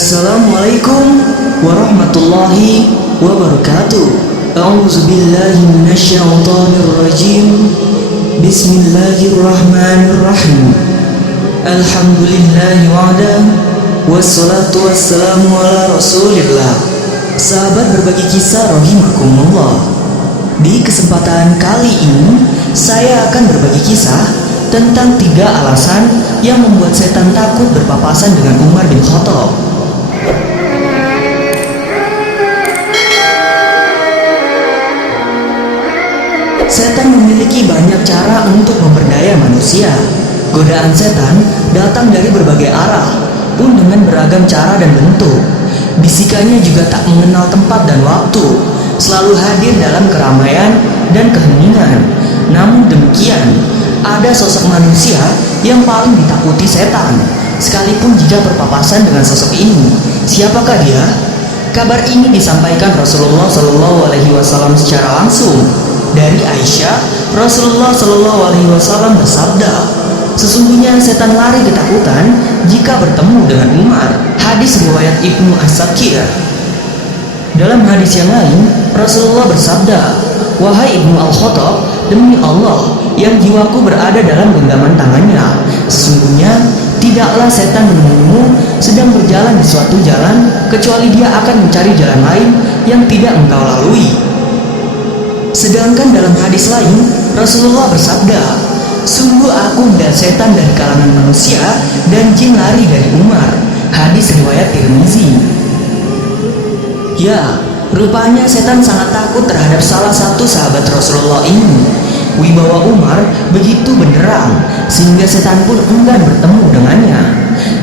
Assalamualaikum warahmatullahi wabarakatuh. A'udzu billahi minasyaitonir rajim. Bismillahirrahmanirrahim. Alhamdulillahi wa'ada wassalatu wassalamu ala rasulillah. Sahabat berbagi kisah rahimakumullah. Di kesempatan kali ini saya akan berbagi kisah tentang 3 alasan yang membuat setan takut berpapasan dengan Umar bin Khattab. Setan memiliki banyak cara untuk memperdaya manusia. Godaan setan datang dari berbagai arah, pun dengan beragam cara dan bentuk. Bisikannya juga tak mengenal tempat dan waktu, selalu hadir dalam keramaian dan keheningan. Namun demikian, ada sosok manusia yang paling ditakuti setan, sekalipun jika berpapasan dengan sosok ini. Siapakah dia? Kabar ini disampaikan Rasulullah SAW secara langsung. Dari Aisyah, Rasulullah SAW bersabda, "Sesungguhnya setan lari ketakutan jika bertemu dengan Umar." Hadis riwayat Ibnu As-Sakir. Dalam hadis yang lain, Rasulullah bersabda, "Wahai Ibnu Al-Khattab, demi Allah yang jiwaku berada dalam genggaman tangannya, sesungguhnya tidaklah setan menemuimu sedang berjalan di suatu jalan, kecuali dia akan mencari jalan lain yang tidak engkau lalui." Sedangkan dalam hadis lain, Rasulullah bersabda, "Sungguh aku melihat setan dari kalangan manusia dan jin lari dari Umar." Hadis riwayat Tirmizi. Ya, rupanya setan sangat takut terhadap salah satu sahabat Rasulullah ini. Wibawa Umar begitu benderang sehingga setan pun enggan bertemu dengannya.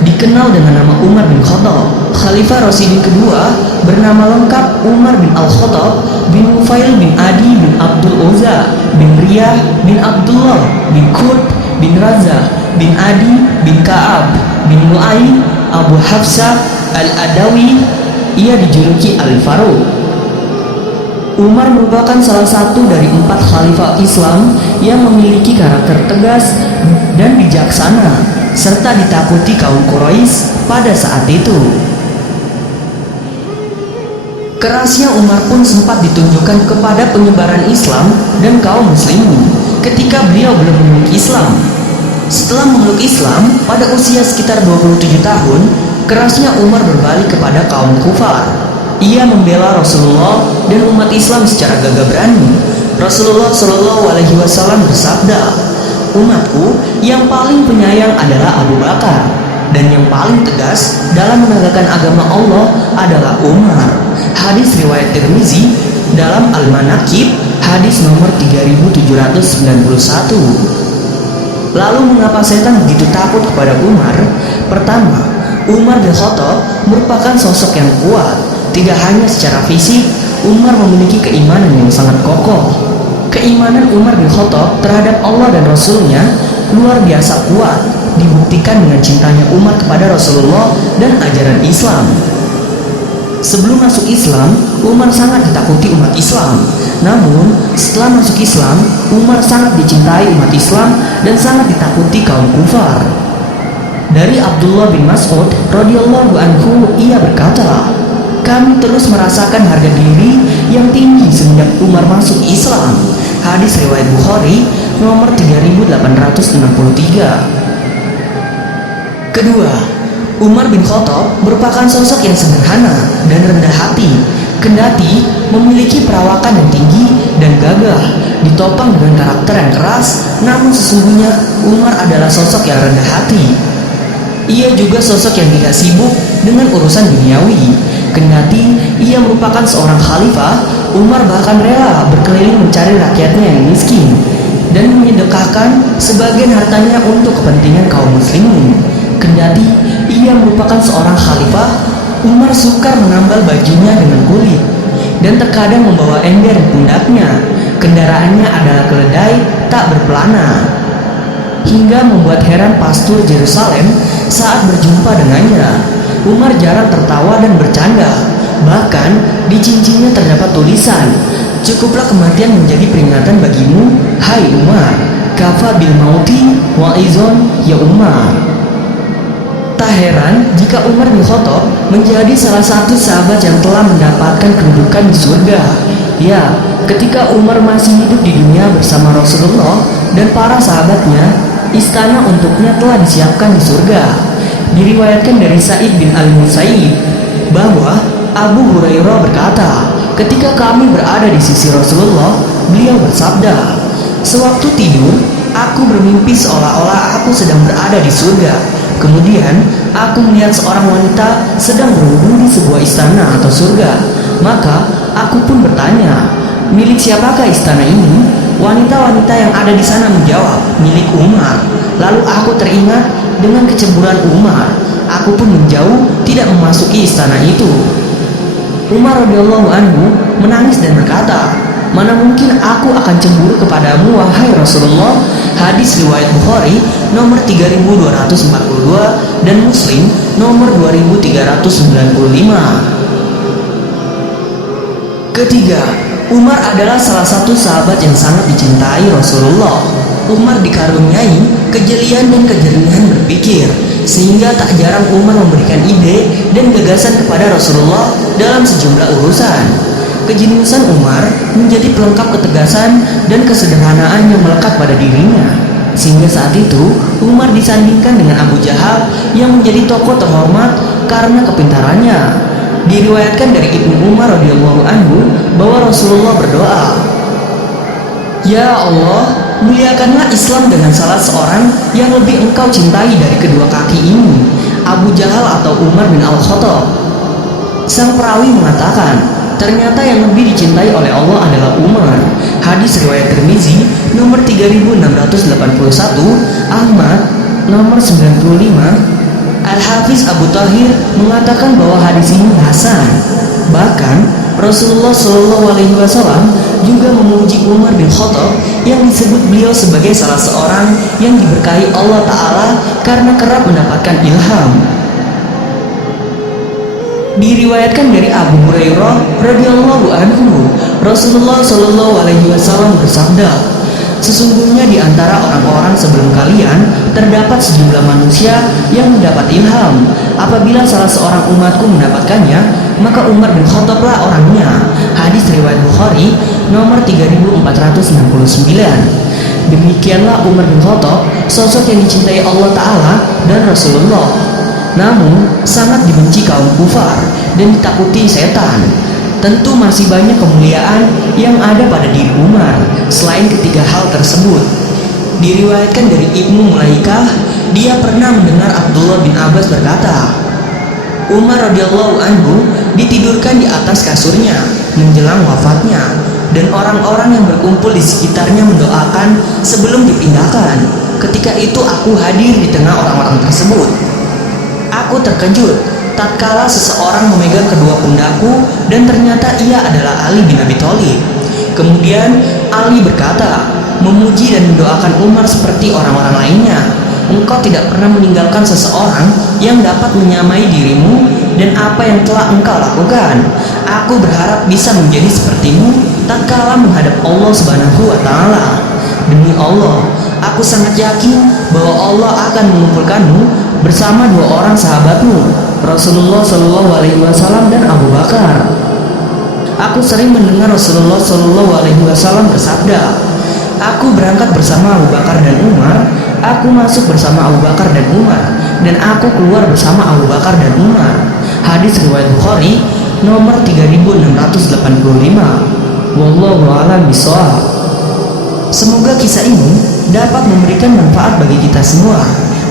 Dikenal dengan nama Umar bin Khattab, Khalifah Rasyidin kedua bernama lengkap Umar bin Al-Khattab bin Nufail bin Adi bin Abdul Uzza bin Riyah bin Abdullah bin Qurt bin Raza bin Adi bin Ka'ab bin Lu'ay Abu Hafsah Al-Adawi. Ia dijuluki Al-Faruq. Umar merupakan salah satu dari 4 khalifah Islam yang memiliki karakter tegas dan bijaksana, serta ditakuti kaum Quraisy pada saat itu. Kerasnya Umar pun sempat ditunjukkan kepada penyebaran Islam dan kaum muslimin ketika beliau belum memeluk Islam. Setelah memeluk Islam pada usia sekitar 27 tahun, kerasnya Umar berbalik kepada kaum kufar. Ia membela Rasulullah dan umat Islam secara gagah berani. Rasulullah SAW bersabda, "Umatku yang paling penyayang adalah Abu Bakar, dan yang paling tegas dalam menegakkan agama Allah adalah Umar." Hadis riwayat Tirmizi dalam Al-Manaqib, hadis nomor 3791. Lalu mengapa setan begitu takut kepada Umar? Pertama, Umar bin Khattab merupakan sosok yang kuat. Tidak hanya secara fisik, Umar memiliki keimanan yang sangat kokoh. Keimanan Umar bin Khattab terhadap Allah dan Rasulnya luar biasa kuat, dibuktikan dengan cintanya Umar kepada Rasulullah dan ajaran Islam. Sebelum masuk Islam, Umar sangat ditakuti umat Islam. Namun, setelah masuk Islam, Umar sangat dicintai umat Islam dan sangat ditakuti kaum kufar. Dari Abdullah bin Mas'ud radhiyallahu anhu, ia berkata, "Kami terus merasakan harga diri yang tinggi semenjak Umar masuk Islam." Hadis riwayat Bukhari nomor 3863. Kedua, Umar bin Khattab merupakan sosok yang sederhana dan rendah hati, kendati memiliki perawakan yang tinggi dan gagah, ditopang dengan karakter yang keras. Namun sesungguhnya Umar adalah sosok yang rendah hati. Ia juga sosok yang tidak sibuk dengan urusan duniawi. Kendati ia merupakan seorang khalifah, Umar bahkan rela berkeliling mencari rakyatnya yang miskin dan menyedekahkan sebagian hartanya untuk kepentingan kaum muslimin. Kendati ia merupakan seorang khalifah, Umar sukar menambal bajunya dengan kulit dan terkadang membawa ember di pundaknya. Kendaraannya adalah keledai tak berpelana, hingga membuat heran pastur Yerusalem saat berjumpa dengannya. Umar jarang tertawa dan bercanda. Bahkan di cincinnya terdapat tulisan, "Cukuplah kematian menjadi peringatan bagimu, hai Umar. Kafa bil mauti wa'izon ya Umar." Tak heran jika Umar bin Khattab menjadi salah satu sahabat yang telah mendapatkan kedudukan di surga. Ya, ketika Umar masih hidup di dunia bersama Rasulullah dan para sahabatnya, istana untuknya telah disiapkan di surga. Diriwayatkan dari Sa'id bin al-Musayyib bahwa Abu Hurairah berkata, ketika kami berada di sisi Rasulullah, beliau bersabda, "Sewaktu tidur, aku bermimpi seolah-olah aku sedang berada di surga. Kemudian aku melihat seorang wanita sedang berhubung di sebuah istana atau surga. Maka aku pun bertanya, milik siapakah istana ini?" Wanita-wanita yang ada di sana menjawab, "Milik Umar." Lalu aku teringat dengan kecemburuan Umar. Aku pun menjauh, tidak memasuki istana itu. Umar radhiyallahu anhu menangis dan berkata, "Mana mungkin aku akan cemburu kepadamu, wahai Rasulullah." Hadis riwayat Bukhari nomor 3242 dan Muslim nomor 2395. Ketiga, Umar adalah salah satu sahabat yang sangat dicintai Rasulullah. Umar dikaruniai kejelian dan kejernihan berpikir, sehingga tak jarang Umar memberikan ide dan gagasan kepada Rasulullah dalam sejumlah urusan. Kejeniusan Umar menjadi pelengkap ketegasan dan kesederhanaan yang melekat pada dirinya. Sehingga saat itu Umar disandingkan dengan Abu Jahal yang menjadi tokoh terhormat karena kepintarannya. Diriwayatkan dari Ibnu Umar radhiyallahu anhu bahwa Rasulullah berdoa, "Ya Allah, muliakanlah Islam dengan salah seorang yang lebih engkau cintai dari kedua kaki ini, Abu Jahal atau Umar bin Al-Khattab." Sang perawi mengatakan, ternyata yang lebih dicintai oleh Allah adalah Umar. Hadis riwayat Tirmizi nomor 3681, Ahmad nomor 95. Al-Hafiz Abu Thahir mengatakan bahwa hadis ini hasan. Bahkan Rasulullah SAW juga memuji Umar bin Khattab yang disebut beliau sebagai salah seorang yang diberkahi Allah Ta'ala karena kerap mendapatkan ilham. Diriwayatkan dari Abu Hurairah radhiyallahu anhu, Rasulullah SAW bersabda, "Sesungguhnya di antara orang-orang sebelum kalian terdapat sejumlah manusia yang mendapat ilham. Apabila salah seorang umatku mendapatkannya, maka Umar bin Khattablah orangnya." Hadis riwayat Bukhari nomor 3469. Demikianlah Umar bin Khattab, sosok yang dicintai Allah Ta'ala dan Rasulullah, namun sangat dibenci kaum kufar dan ditakuti setan. Tentu masih banyak kemuliaan yang ada pada diri Umar selain ketiga hal tersebut. Diriwayatkan dari Ibnu Mulaikah, dia pernah mendengar Abdullah bin Abbas berkata, Umar radhiyallahu anhu ditidurkan di atas kasurnya menjelang wafatnya, dan orang-orang yang berkumpul di sekitarnya mendoakan sebelum dipindahkan. Ketika itu aku hadir di tengah orang-orang tersebut. Aku terkejut tatkala seseorang memegang kedua pundakku dan ternyata ia adalah Ali bin Abi Thalib. Kemudian Ali berkata, memuji dan mendoakan Umar seperti orang-orang lainnya. Engkau tidak pernah meninggalkan seseorang yang dapat menyamai dirimu dan apa yang telah engkau lakukan. Aku berharap bisa menjadi sepertimu tatkala menghadap Allah Subhanahu wa Ta'ala. Demi Allah, aku sangat yakin bahwa Allah akan mengumpulkanmu bersama dua orang sahabatmu, Rasulullah SAW dan Abu Bakar. Aku sering mendengar Rasulullah SAW bersabda, aku berangkat bersama Abu Bakar dan Umar, aku masuk bersama Abu Bakar dan Umar, dan aku keluar bersama Abu Bakar dan Umar. Hadis riwayat Bukhari nomor 3685. Wallahu a'lam bishawab. Semoga kisah ini dapat memberikan manfaat bagi kita semua.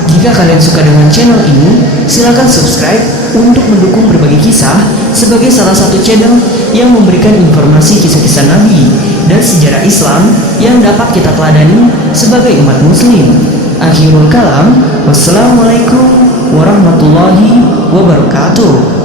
Jika kalian suka dengan channel ini, silakan subscribe untuk mendukung berbagi kisah sebagai salah satu channel yang memberikan informasi kisah-kisah Nabi dan sejarah Islam yang dapat kita teladani sebagai umat muslim. Akhirul kalam, wassalamualaikum warahmatullahi wabarakatuh.